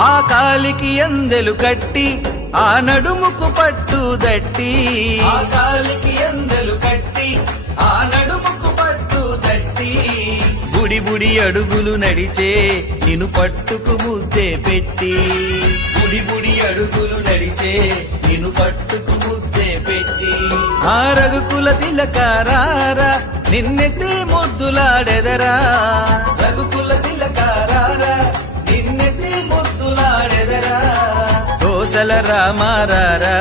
ఆ కాలికి అందెలు కట్టి ఆ నడుముకు పట్టు దట్టి. ఆ కాలికి అందెలు కట్టి ఆ నడుముకు పట్టు దట్టి. బుడి బుడి అడుగులు నడిచే నిన్ను పట్టుకు ముద్దే పెట్టి. బుడి బుడి అడుగులు నడిచే నిన్ను పట్టుకు ముద్దే పెట్టి. ఆ రఘుకుల తిలకారారా నిన్నెత్తి ముద్దులాడెదరా. కోసల రామారారా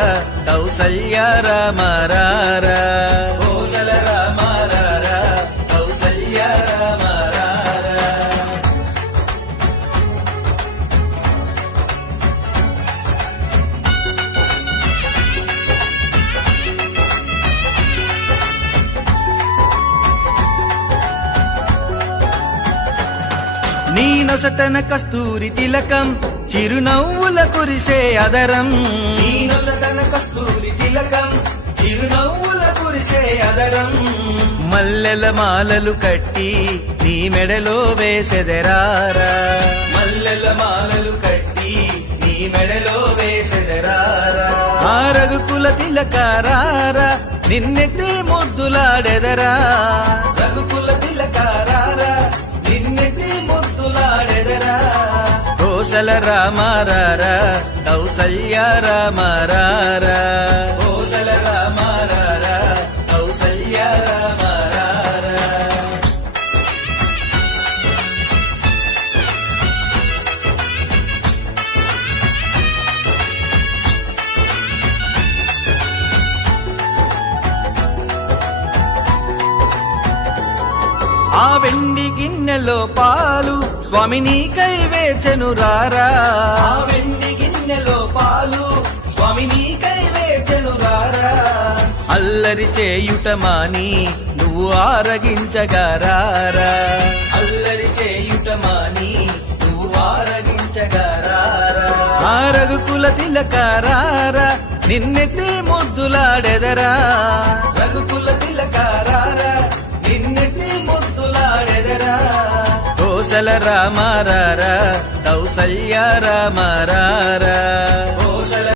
కౌసల్య రామారారా కోసల రామారారా కౌసల్య రామారారా నీ నొసటన కస్తూరి తిలకం చిరునవ్వుల కురిసే అదరం. కస్తూరి తిలకం చిరునవ్వుల కురిసే అదరం. మల్లెల మాలలు కట్టి నీ మెడలో వేసెదరారా. మల్లెల మాలలు కట్టి నీ మెడలో వేసెదరారా. ఆ రఘుకుల తిలకారారా నిన్నెత్తి ముద్దులాడెదరా. కోసల రామారారా కౌసల్య రామారారా కోసల రామారారా కౌసల్య రామారారా ఆ వెండి గిన్నెలో పాలు స్వామి నీకై వేచను రారా. వెండి గిన్నెలో పాలు స్వామి నీకై వేచను రారా. అల్లరి చేయుట మాని నువ్వు ఆరగించగారారా అల్లరి చేయుట మాని నువ్వు ఆరగించగారారా ఆ రఘుకుల తిలకారారా నిన్నెత్తి ముద్దులాడెదరా. కోసల రామారారా కౌసల్య రామారారా. కోసల